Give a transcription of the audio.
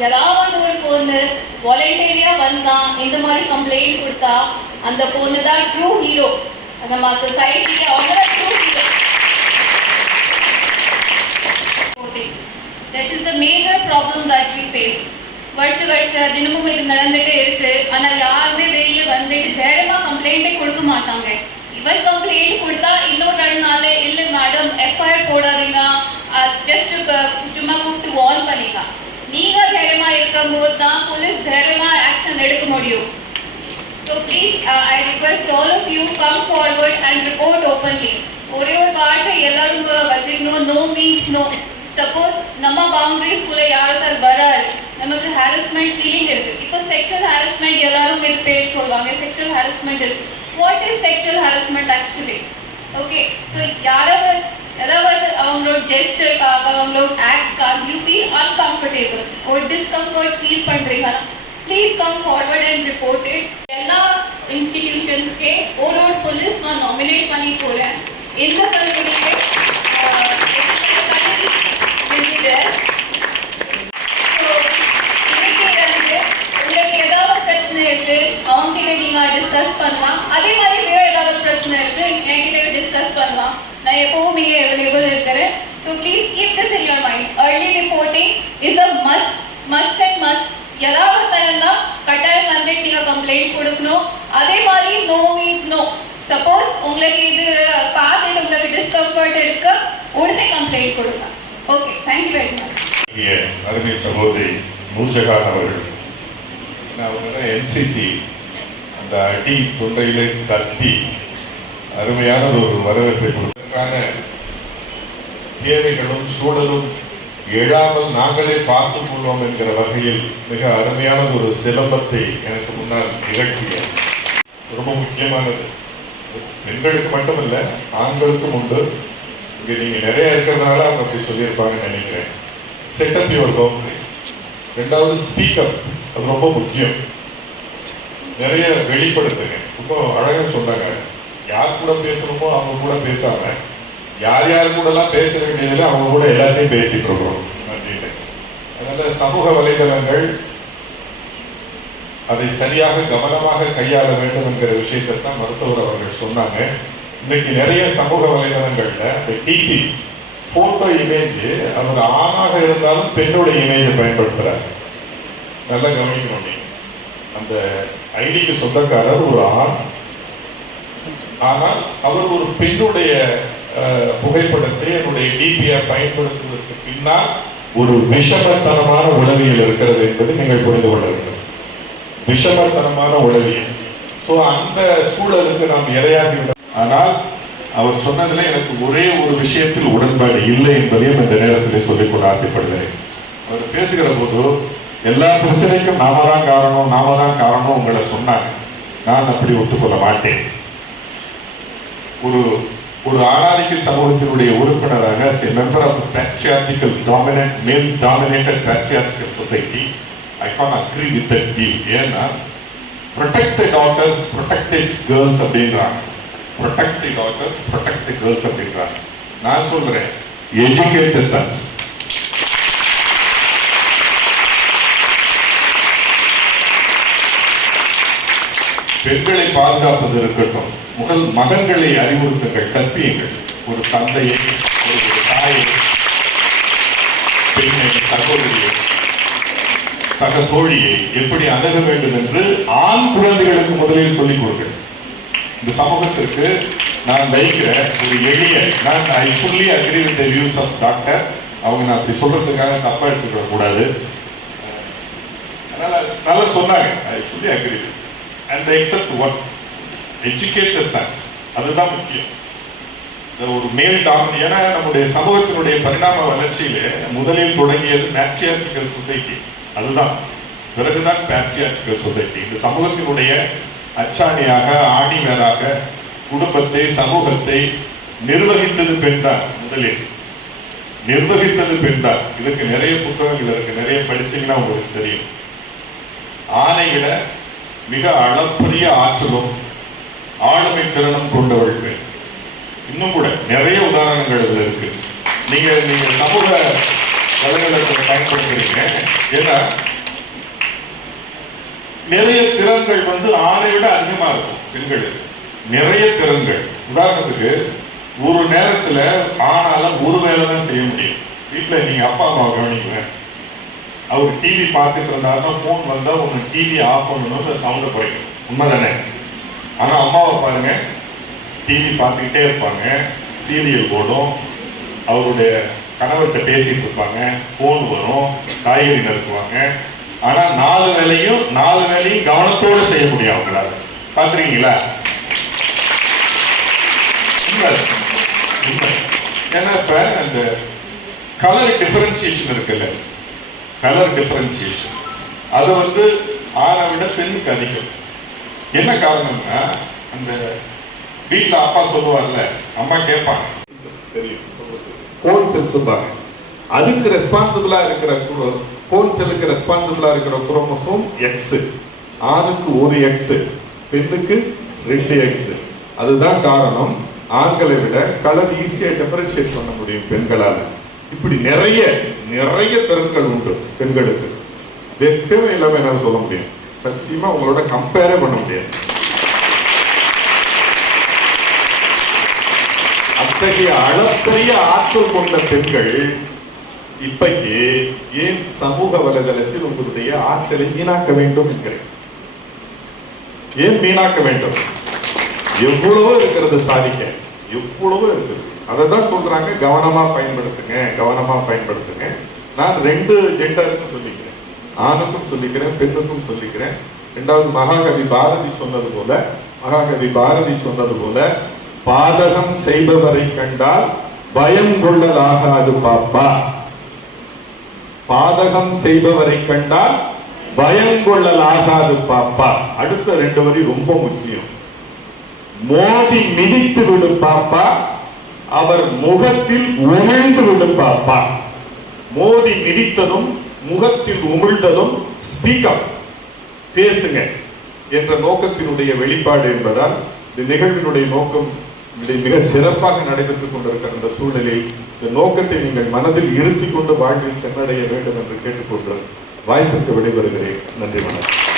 ஏதாவது ஒரு பொண்ணு வாலண்டரியா வந்தான் இந்த மாதிரி கம்ப்ளைண்ட் கொடுத்தா அந்த பொண்ணு தான் ட்ரூ ஹீரோ நம்ம சொசைட்டிக்கு அவங்க true hero that is the major problem that we face வருஷ வருஷ தினமும் இது நடந்து வரும்போது தான் போலீஸ் தைரியமாக ஆக்ஷன் எடுக்க முடியும். So please I request all of you come forward and report openly ஒரே ஒரு கார்டை எல்லாரும் வச்சுக்கணும் நோ மீன்ஸ் நோ சப்போஸ் நம்ம பவுண்டரிஸ்குள்ள யாருக்கார் வராரு? நமக்கு ஹாரஸ்மெண்ட் ஃபீலிங் இருக்குது இப்போ செக்ஷுவல் ஹாரஸ்மெண்ட் எல்லாரும் இது பேர் சொல்லுவாங்க. செக்ஷுவல் ஹாரஸ்மெண்ட் இருக்கு. What is sexual harassment actually okay so யாராவது ஏதாவது அவங்களோட ஜெஸ்டருக்காக அவங்களோட ஆக்ட்காக யூ ஃபீல் அன்கம்ஃபர்டபுள் ஒரு டிஸ்கம்ஃபர்ட் ஃபீல் பண்ணுறீங்கன்னா please come forward and report it எல்லா இன்ஸ்டிடியூஷன்ஸ்க்கு ஒரு ஒரு போலீஸ் நான் நாமினேட் பண்ணி போகிறேன் எந்த கல்லூரிக்கு ஆஹ், எந்த கல்லூரி விருது ஸோ இன்னைக்கு வந்து உங்களுக்கு ஏதாவது பிரச்சனை இருக்கு அவங்க கிட்ட நீங்க டிஸ்கஸ் பண்ணலாம் அதே மாதிரி வேற ஏதாவது பிரச்சனை இருக்கு என்கிட்ட டிஸ்கஸ் பண்ணலாம் நான் எப்பவும் இங்கே அவைலபிள் இருக்கிறேன் so please keep this in your mind early reporting is a must must and must. ஏதாவது நடந்தா கட்டாயம் வந்து நீங்க கம்ப்ளைண்ட் கொடுக்கணும். அதே மாதிரி நோ மீன்ஸ் நோ சப்போஸ் உங்களுக்கு இது பார்த்துட்டு உங்களுக்கு டிஸ்கம்ஃபர்ட் இருக்கு உடனே கம்ப்ளைண்ட் கொடுங்க. ஓகே தேங்க்யூ வெரி மச் அருமை சகோதரி நூர்ஜகான் அவர்கள். நான் என்சிசி அந்த அடி தொண்டையிலே தத்தி அருமையான ஒரு வரவேற்பை கொடுத்ததுக்கான தேவைகளும் சூழலும் எழாமல் நாங்களே பார்த்துக் கொள்வோம் என்கிற வகையில் மிக அருமையான ஒரு சிலம்பத்தை எனக்கு முன்னால் நிகழ்த்திய ரொம்ப முக்கியமானது. பெண்களுக்கு மட்டுமல்ல ஆண்களுக்கும் உண்டு. இங்கே நீங்க நிறைய இருக்கிறதுனால அவங்க அப்படி சொல்லியிருப்பாங்கன்னு நினைக்கிறேன். செட்டப் யுவர் பவுண்டரி ரெண்டாவது ஸ்பீக்கர் அது ரொம்ப முக்கியம். நிறைய வெளிப்படுத்துங்க. ரொம்ப அழகாக சொன்னாங்க. யார் கூட பேசணுமோ அவங்க கூட பேசாம யார் யார் கூட எல்லாம் பேச வேண்டியதில் அவங்க கூட எல்லாத்தையும் பேசிட்டு இருக்கிறோம் அப்படின்னு அதனால சமூக வலைதளங்கள் அதை சரியாக கவனமாக கையாள வேண்டும் என்கிற விஷயத்தை தான் மருத்துவர் அவர்கள் சொன்னாங்க. இன்னைக்கு நிறைய சமூக வலைதளங்கள்ல இந்த டிபி போட்டோ இமேஜ் அவர் ஆணாக இருந்தாலும் பெண்ணோட இமேஜை பயன்படுத்துறாங்க. நல்லா கவனிக்கணும் நீங்க. அந்த ஐடிக்கு சொந்தக்காரர் ஒரு ஆண். ஆனால் அவர் ஒரு பெண்ணுடைய புகைப்படத்தை என்னுடைய டிபியை பயன்படுத்துவதற்கு பின்னால் ஒரு விஷமத்தனமான உளவியல் இருக்கிறது என்பதை நீங்கள் புரிந்து கொள்ள வேண்டும். விஷமத்தனமான உளவியல். ஸோ அந்த சூழலுக்கு நாம் இரையாகி ஆனால் அவர் சொன்னதுல எனக்கு ஒரே ஒரு விஷயத்தில் உடன்பாடு இல்லை என்பதையும் இந்த நேரத்தில் சொல்லிக்கொள்ள ஆசைப்படுகிறேன். அவர் பேசுகிற போது எல்லா பிரச்சனைக்கும் நாம தான் காரணம் நாம தான் காரணம் உங்களை சொன்னாங்க நான் அப்படி ஒத்துக்கொள்ள மாட்டேன். ஒரு ஒரு ஆணாதிக்க சமூகத்தினுடைய உறுப்பினராக member of patriarchal dominate male dominated patriarchal society I can agree with that ஏன்னா protect the daughters protect the girls அப்படின்றாங்க. Protect the daughters protect the girls அப்படின்றாங்க. நான் சொல்கிறேன் எஜுகேட்டட் சன்ஸ் பெண்களை பாதுகாப்பது இருக்கட்டும். முதல் மகன்களை அறிவுறுத்துங்கள் கற்பியுங்கள். ஒரு தந்தையை ஒரு தாயை பெண்ணை சகோதரியை சக தோழியை எப்படி அணுக வேண்டும் என்று ஆண் குழந்தைகளுக்கு முதலில் சொல்லிக் கொடுங்கள். இந்த சமூகத்திற்கு நான் வைக்கிற ஒரு எளிய நான் I fully agree with views of doctor அவங்க நான் அப்படி சொல்றதுக்காக தப்பா எடுத்துக்கிட கூடாது அதனால நல்லா சொன்னாங்க. I fully agree and except one educate the sons அதுதான் முக்கியம். இந்த ஒரு மேல் டாமினி ஏன்னா நம்முடைய சமூகத்தினுடைய பரிணாம வளர்ச்சியிலே முதலில் தொடங்கியது பேட்ரியார்டிக்கல் சொசைட்டி அதுதான். பிறகுதான் பேட்ரியார்டிக்கல் சொசைட்டி இந்த சமூகத்தினுடைய அச்சாணியாக ஆணிவேராக குடும்பத்தை சமூகத்தை நிர்வகித்தது பெண்தான் முதலில். நிர்வகித்தது பெண்தான். இதுக்கு நிறைய புத்தகங்கள் இருக்கு. நிறைய படிச்சீங்கன்னா உங்களுக்கு தெரியும். ஆணை மிக அளப்பரிய ஆற்றலும் ஆளுமை திறனும் கொண்டவள் பெண் இன்னும் கூட நிறைய உதாரணங்கள் இதுல இருக்கு. நீங்க நீங்க சமூக வலைதளத்தை பயன்படுத்துறீங்க. ஏன்னா நிறைய திறன்கள் வந்து ஆணை விட அதிகமா இருக்கும் பெண்களுக்கு நிறைய திறன்கள். உதாரணத்துக்கு ஒரு நேரத்துல ஆணால ஒரு வேலை தான் செய்ய முடியும். வீட்டுல நீங்க அப்பா அம்மா கவனிக்கல. அவர் டிவி பார்த்துட்டு இருந்தாருன்னா ஃபோன் வந்தா ஒன்று டிவி ஆஃப் பண்ணணும் இல்லை சவுண்டை உண்மை உண்மைதானே? ஆனா அம்மாவை பாருங்க. டிவி பார்த்துக்கிட்டே இருப்பாங்க. சீரியல் போடும். அவருடைய கணவர்கிட்ட பேசிட்டு இருப்பாங்க. ஃபோன் வரும். காய்கறி நறுக்குவாங்க. ஆனா நாலு வேலையும் நாலு வேலையும் கவனத்தோடு செய்ய முடியும் அவங்களால. பார்க்குறீங்களா? ஏன்னா இப்ப அந்த கலர் டிஃபரன்சியேஷன் இருக்குல்ல. கலர் டிஃபரன்சியேஷன் அது வந்து ஆணை விட பெண்ணுக்கு அதிகம். என்ன காரணம்னா அந்த வீட்டில் அப்பா சொல்லுவார்ல அம்மா கேட்பாங்க. தெரியும். கோன் செல் பாருங்க அதுக்கு ரெஸ்பான்சிபிளா இருக்கிற கோன் செல்லுக்கு ரெஸ்பான்சிபிளா இருக்கிற குரோமோசோம் எக்ஸ் ஆணுக்கு ஒரு எக்ஸ் பெண்ணுக்கு ரெண்டு எக்ஸ் அதுதான் காரணம். ஆண்களை விட கலர் ஈஸியாக டிஃபரன்ஷியேட் பண்ண முடியும் பெண்களால். இப்படி நிறைய நிறைய திறன்கள் உண்டு பெண்களுக்கு. வெட்கமே இல்லாம என்னால சொல்ல முடியும். சத்தியமா உங்களோட கம்பேரே பண்ண முடியாது. அத்தகைய அளப்பரிய ஆற்றல் கொண்ட பெண்கள் இப்பைக்கு ஏன் சமூக வலைதளத்தில் உங்களுடைய ஆற்றலை வீணாக்க வேண்டும் என்கிறேன். ஏன் வீணாக்க வேண்டும்? எவ்வளவோ இருக்கிறது சாதிக்க எவ்வளவோ இருக்குது. அதை தான் சொல்றாங்க கவனமா பயன்படுத்துங்க கவனமா பயன்படுத்துங்க. நான் ரெண்டு ஜெண்டருக்கும் சொல்லிக்கிறேன். ஆணுக்கும் சொல்லிக்கிறேன் பெண்ணுக்கும் சொல்லிக்கிறேன். ரெண்டாவது மகாகவி பாரதி சொன்னது போல மகாகவி பாரதி சொன்னது போல பாதகம் செய்பவரை கண்டால் பயம் கொள்ளலாகாது பாப்பா. பாதகம் செய்பவரை கண்டால் பயம் கொள்ளலாகாது பாப்பா. அடுத்த ரெண்டு வரி ரொம்ப முக்கியம். மோதி மிதித்து விடு பாப்பா. அவர் முகத்தில் உமிழ்ந்து விடு பாப்பா மோதி மிதித்ததும் முகத்தில் உமிழ்ந்ததும் ஸ்பீக்கர் பேசுங்க. என்ற நோக்கத்தினுடைய வெளிப்பாடு என்பதால் இந்த நிகழ்வினுடைய நோக்கம் மிக சிறப்பாக நடைபெற்றுக் கொண்டிருக்கிற இந்த சூழ்நிலையில் இந்த நோக்கத்தை நீங்கள் மனதில் இருத்திக் கொண்டு வாழ்வில் சென்றடைய வேண்டும் என்று கேட்டுக்கொண்டு வாய்ப்புக்கு விடைபெறுகிறேன். நன்றி வணக்கம்.